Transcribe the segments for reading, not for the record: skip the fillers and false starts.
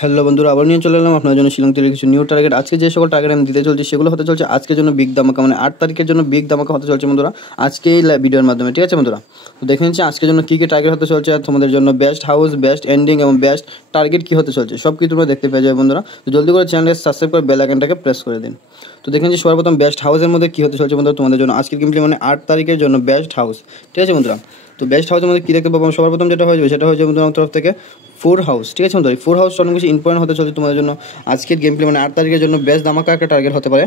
Hello বন্ধুরা, আবার নিয়ে চলে এলাম আপনার জন্য শিলং থেকে কিছু নিউ টার্গেট। আজকে যে সকল টার্গেট আমি দিতে চলছি সেগুলো হতে চলছে আজকের জন্য বিগ ধামাকা, মানে 8 তারিখের জন্য বিগ ধামাকা হতে চলছে বন্ধুরা আজকে এই ভিডিওর মাধ্যমে। ঠিক আছে বন্ধুরা, তো দেখে নিচ্ছি আজকের জন্য কী কী টার্গেট হতে চলছে, আর তোমাদের জন্য বেস্ট হাউস, বেস্ট এন্ডিং এবং বেস্ট টার্গেট কী হতে চলছে সব কিছু তোমরা দেখতে পেয়ে যাবে বন্ধুরা। তো জলদি করে চ্যানেলকে সাবস্ক্রাইব করে বেল আইকনটাকে প্রেস করে দিন। তো দেখে নিচ্ছি সর্বপ্রথম বেস্ট হাউসের মধ্যে কী হতে চলছে বন্ধুরা তোমাদের জন্য আজকের গেমপ্লে, মানে 8 তারিখের জন্য বেস্ট হাউস। ঠিক আছে বন্ধুরা, তো বেস্ট হাউসের মধ্যে কী দেখতে পাবো, সবার প্রথম যেটা হয়ে যাবে সেটা হয়ে যাবে বন্ধুরা আমার তরফ থেকে 4 হাউস। ঠিক আছে বন্ধুরা, এই 4 হাউস অনেক বেশি ইম্পর্টেন্ট হতে চলছে তোমাদের জন্য আজকের গেম প্লে, মানে 8 তারিখের জন্য বেস্ট ধামাকা একটা টার্গেট হতে পারে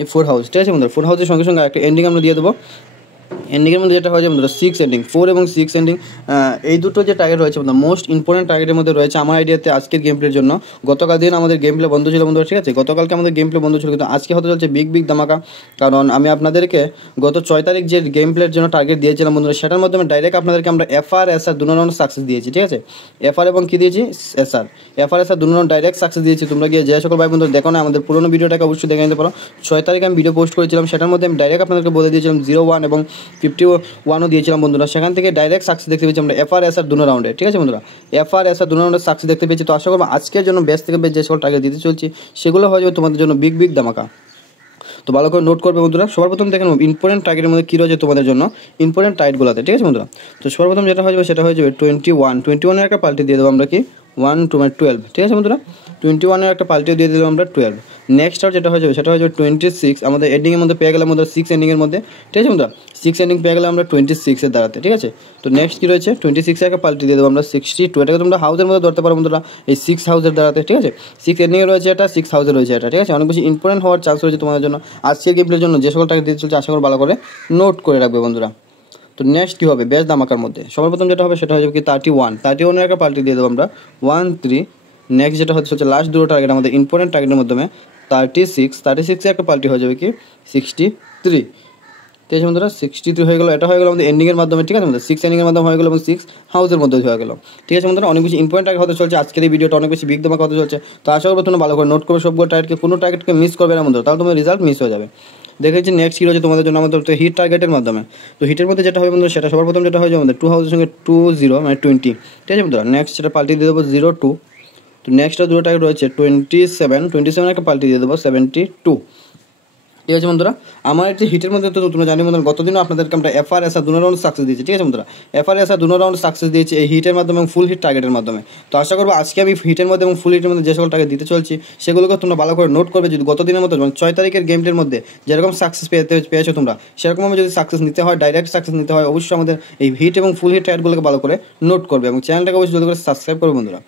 এই 4 হাউস। ঠিক আছে বন্ধুরা, 4 হাউসের সঙ্গে সঙ্গে একটা এন্ডিং আমরা দিয়ে দেবো। এন্ডিংয়ের মধ্যে যেটা হয়েছে বন্ধুরা 6 এন্ডিং, 4 এবং 6 এন্ডিং, এই দুটো যে টার্গেট রয়েছে বন্ধুরা মোস্ট ইম্পর্টেন্ট টার্গেটের মধ্যে রয়েছে আমার আইডিয়াতে আজকের গেম প্লের জন্য। গতকাল দিন আমাদের গেম প্লে বন্ধ ছিল বন্ধুরা, ঠিক আছে, গতকালকে আমাদের গেম প্লে বন্ধ ছিল, কিন্তু আজকে হতে চলছে বিগ বিগ ধামাকা। কারণ আমি আপনাদেরকে গত 6 তারিখ যে গেম প্লের জন্য টার্গেট দিয়েছিলাম বন্ধুরা, সেটার মাধ্যমে ডাইরেক্ট আপনাদেরকে আমরা এফআর এসআর দুটো রাউন্ড সাকসেস দিয়েছি। ঠিক আছে, এফআর এবং কী দিয়েছি, এফআর এসআর দুটো রাউন্ড ডাইরেক্ট সাকসেস দিয়েছি। তোমরা গিয়ে যে সকল ভাই বন্ধুরা দেখো না আমাদের পুরোনো ভিডিওটাকে অবশ্যই দেখে নিতে পারো। 6 তারিখে আমি ভিডিও পোস্ট করেছিলাম, সেটার মধ্যে আমি ডাইরেক্ট আপনাদেরকে বলে দিয়েছিলাম 0-1 এবং 51ও দিয়েছিলাম বন্ধুরা। সেখান থেকে ডাইরেক্ট সাকসেস দেখতে পেয়েছি আমরা এফআর এসআর দুটো রাউন্ডে। ঠিক আছে বন্ধুরা, এফআর এসআর দুটো রাউন্ডে সাকসেস দেখতে পেয়েছি। তো আশা করবো আজকের জন্য বেস্ট থেকে বেস্ট যে সকল টার্গেট দিতে চলছি সেগুলো হয়ে যাবে তোমাদের জন্য বিগ বিগ ধামাকা। তো ভালো করে নোট করবে বন্ধুরা। সবার প্রথম দেখে নেব ইম্পর্টেন্ট টার্গেটের মধ্যে কী রয়েছে তোমাদের জন্য ইম্পর্টেন্ট টার্গেটগুলোতে। ঠিক আছে বন্ধুরা, তো সবার প্রথম যেটা হয়ে যাবে সেটা হয়ে যাবে 21-21-এর একটা পাল্টি দিয়ে দেবো আমরা কি 1-12। ঠিক আছে বন্ধুরা, 21-এর একটা পাল্টিও দিয়ে দিলাম আমরা 12। নেক্সট আর যেটা হয়ে যাবে সেটা হয়ে যাবে 26, আমাদের এন্ডিংয়ের মধ্যে পেয়ে গেলাম আমাদের 6 এন্ডিংয়ের মধ্যে। ঠিক আছে বন্ধুরা, 6 এন্ডিং পেয়ে গেলাম আমরা 26-এর দ্বারাতে। ঠিক আছে, তো নেক্সট কী রয়েছে 26-এর একটা পাল্টি দিয়ে দেবো আমরা 62। এটাকে তোমরা হাউসের মধ্যে ধরতে পারো বন্ধুরা, এই 6 হাউসের দ্বারাতে। ঠিক আছে, 6 এন্ডিংয়ে রয়েছে এটা, 6 হাউসে রয়েছে এটা। ঠিক আছে, অনেক বেশি ইম্পর্টেন্ট হওয়ার চান্স রয়েছে তোমাদের জন্য আজকের গেমপ্লের জন্য। যে সকল টার্গেট দিতে চলছে আশা করি ভালো করে নোট করে রাখবে বন্ধুরা। তো নেক্সট কী হবে বেস্ট ধামাকার মধ্যে সবার প্রথম যেটা হবে সেটা হয়ে যাবে কি 31-এর একটা পাল্টি দিয়ে দেবো আমরা 1-3। নেক্সট যেটা হচ্ছে লাস্ট দুটো টার্গেট আমাদের ইম্পর্টেন্ট টার্গেটের মাধ্যমে 36-এর একটা পাল্টি হয়ে যাবে কি 63। ঠিক আছে বন্ধুরা, 63 হয়ে গেলো। এটা হয়ে গেলো আমাদের এন্ডিংয়ের মাধ্যমে। ঠিক আছে বন্ধুরা, 6 এন্ডিংয়ের মাধ্যমে হয়ে গেলো এবং 6 হাউসের মধ্যে হয়ে গেলো। ঠিক আছে বন্ধুরা, অনেক বেশি ইম্পর্টেন্ট টার্গেট হতে চলছে আজকের এই ভিডিওটা, অনেক বেশি বিগ ধামাকা হতে চলছে। তো আশা করবো তোমরা ভালো করে নোট করবে সবগুলো টার্গেটকে, কোনো টার্গেটকে মিস করবে না বন্ধুরা, তাহলে তোমাদের রেজাল্ট মিস হয়ে যাবে। দেখেছি নেক্সট কী রয়েছে তোমাদের জন্য আমাদের হিট টার্গেটের মাধ্যমে। তো হিটের মধ্যে যেটা হবে বন্ধুরা সেটা সবার প্রথম যেটা হয়ে যাবে আমাদের 2 হাউসের সঙ্গে 20 মানে 20। ঠিক আছে বন্ধুরা, নেক্সট সেটা পাল্টি দিয়ে দেবো 0-2। তো নেক্সটটা দুটো টার্গেট রয়েছে 27 একটা পাল্টি দিয়ে দেবো 72। ঠিক আছে বন্ধুরা, আমার একটি হিটের মধ্যে তো তোমরা জানি বন্ধুরা গতদিনও আপনাদেরকে আমরা এফআর এসআর দুটো রাউন্ড সাকসেস দিয়েছি। ঠিক আছে বন্ধুরা, এফআর এসআর দুটো রাউন্ড সাকসেস দিয়েছি এই হিটের মাধ্যমে এবং ফুল হিট টার্গেটের মাধ্যমে। তো আশা করবো আজকে আমি হিটের মধ্যে এবং ফুল হিটের মধ্যে যে সকল টার্গেট দিতে চলছি সেগুলোকে তোমরা ভালো করে নোট করবে। যদি গতদিনের মতো 6 তারিখের গেমটির মধ্যে যেরকম সাকসেস পেয়েছো তোমরা, সেরকমভাবে যদি সাকসেস নিতে হয়, ডাইরেক্ট সাকসেস নিতে হয়, অবশ্যই আমাদের এই হিট এবং ফুল হিট টার্গেটগুলোকে ভালো করে নোট করবে এবং চ্যানেলটাকে অবশ্যই জলদি করে সাবস্ক্রাইব করবে বন্ধুরা।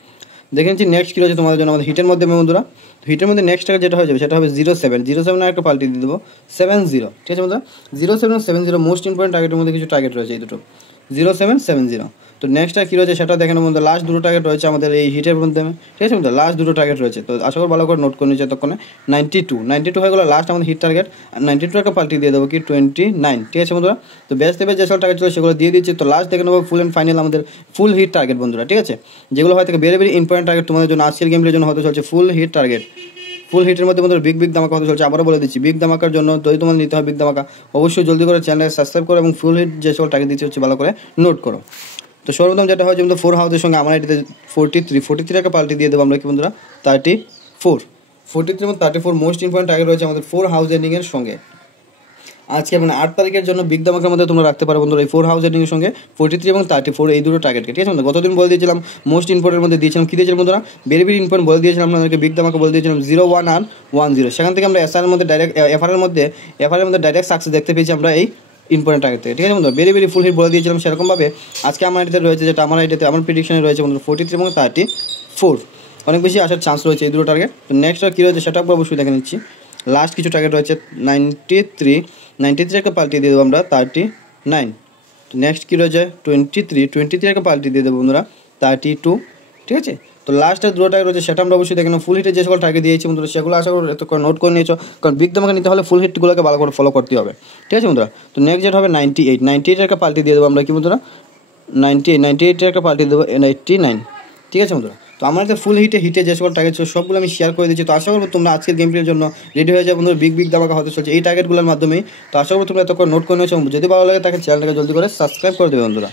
দেখে নিচ্ছি নেক্সট কী রয়েছে তোমাদের জন্য আমাদের হিটের মধ্যে বন্ধুরা। হিটের মধ্যে নেক্সট টার্গেট যেটা হয়ে যাবে সেটা হবে 07 একটা পাল্টি দিয়ে দেবো 70। ঠিক আছে বন্ধুরা, 07-70 মোস্ট ইম্পর্টেন্ট টার্গেটের মধ্যে কিছু টার্গেট রয়েছে এই দুটো 07-70। তো নেক্সট কী রয়েছে সেটা দেখেন বন্ধুরা, লাস্ট দুটো টার্গেট রয়েছে আমাদের এই হিটের মধ্যে। ঠিক আছে বন্ধুরা, লাস্ট দুটো টার্গেট রয়েছে। তো আশা করি ভালো করে নোট করে নিচ্ছে তখন 92 হয়ে গেলো লাস্ট আমাদের হিট টার্গেট। 92 একটা পাল্টি দিয়ে দেবো কি 29। ঠিক আছে বন্ধুরা, তো বেস্ট দেবে যে সব টার্গেট ছিল সেগুলো দিয়ে দিচ্ছি। তো লাস্ট দেখে নেবো ফুল অ্যান্ড ফাইনাল আমাদের ফুল হিট টার্গেট বন্ধুরা। ঠিক আছে, যেগুলো হয়তো ভেরি ভেরি ইম্পর্টেন্ট টার্গেট তোমাদের জন্য আজকের গেমের জন্য হতে চলছে ফুল হিট টার্গেট। ফুল হিটের মধ্যে আমাদের বিগ বিগ ধামাকা হতে চলছে। আবারও বলে দিচ্ছি, বিগ ধামাকার জন্য যদি তোমাদের নিতে হয় বিগ ধামাকা, অবশ্যই জলদি করে চ্যানেলকে সাবস্ক্রাইব করো এবং ফুল হিট যে সকল টার্গেট দিতে হচ্ছে ভালো করে নোট করো। তো সর্বপ্রথম যেটা হয় যেমন 4 হাউসের সঙ্গে আমার এটিতে 43 একটা পাল্টি দিয়ে দেবো আমরা কি বন্ধুরা 34। 43 এবং 34 মোস্ট ইম্পর্টেন্ট টার্গেট রয়েছে আমাদের 4 হাউস এন্ডিংয়ের সঙ্গে আজকে, মানে 8 তারিখের জন্য বিগ ধামাকার মধ্যে তোমরা রাখতে পারো বন্ধুরা এই 4 হাউস এন্ডিংয়ের সঙ্গে 43 এবং 34 এই দুটো টার্গেটকে। ঠিক আছে বন্ধুরা, গতদিন বলে দিয়েছিলাম মোস্ট ইম্পর্টেন্টের মধ্যে দিয়েছিলাম কী দিয়েছিলাম বন্ধুরা, ভেরি ভেরি ইম্পর্টেন্ট বলে দিয়েছিলাম আপনাদেরকে বিগ ধামাকা বলে দিয়েছিলাম 0-1 আর 1-0। সেখান থেকে আমরা এসআরের মধ্যে ডাইরেক্ট এফআরের মধ্যে ডাইরেক্ট সাকসেস দেখতে পেয়েছি আমরা এই ইম্পর্টেন্ট টার্গেট থেকে। ঠিক আছে বন্ধুরা, ভেরি ভেরি ফুল হিট বলে দিয়েছিলাম। সেরকমভাবে আজকে আমার এটাতে রয়েছে যেটা আমার এটাতে আমার প্রেডিকশনে রয়েছে বন্ধুরা 43 এবং 34 অনেক বেশি আসার চান্স রয়েছে এই দুটো টার্গেট। তো নেক্সট আর কী রয়েছে সেটা অবশ্যই দেখে নিচ্ছি। লাস্ট কিছু টার্গেট রয়েছে 93 একটা পাল্টি দিয়ে দেবো আমরা 39। তো নেক্সট কী রয়েছে 23 একটা পাল্টি দিয়ে দেবো বন্ধুরা 32। ঠিক আছে, তো লাস্টের দুটো টার্গেট রয়েছে সেটা আমরা অবশ্যই দেখেন ফুল হিটে যে সকল টার্গেট দিয়েছি বন্ধুরা সেগুলো আশা করি এত করে নোট করে নিয়েছো, কারণ বিগ ধামাকা নিতে হলে ফুল হিটগুলোকে ভালো করে ফলো করতে হবে। ঠিক আছে বন্ধুরা, তো নেক্সট যেটা হবে 98 একটা পাল্টি দিয়ে দেবো আমরা কি বন্ধুরা 98 একটা পাল্টি দেবো 89। ঠিক আছে বন্ধুরা, তো আমার ফুল হিটে যে সকল টার্গেট ছিল সবগুলো আমি শেয়ার করে দিচ্ছি। তো আশা করবো তোমরা আজকের গেম প্লের জন্য রেডি হয়ে যাবে বন্ধুরা, বিগ বিগ ধামাকা হতে চলছে এই টার্গেটগুলোর মাধ্যমেই। তো আশা করবো তোমরা এত করে নোট করে নিয়েছো, যদি ভালো লাগে তাকে চ্যানেলটাকে জলদি করে সাবস্ক্রাইব করে দেবে বন্ধুরা।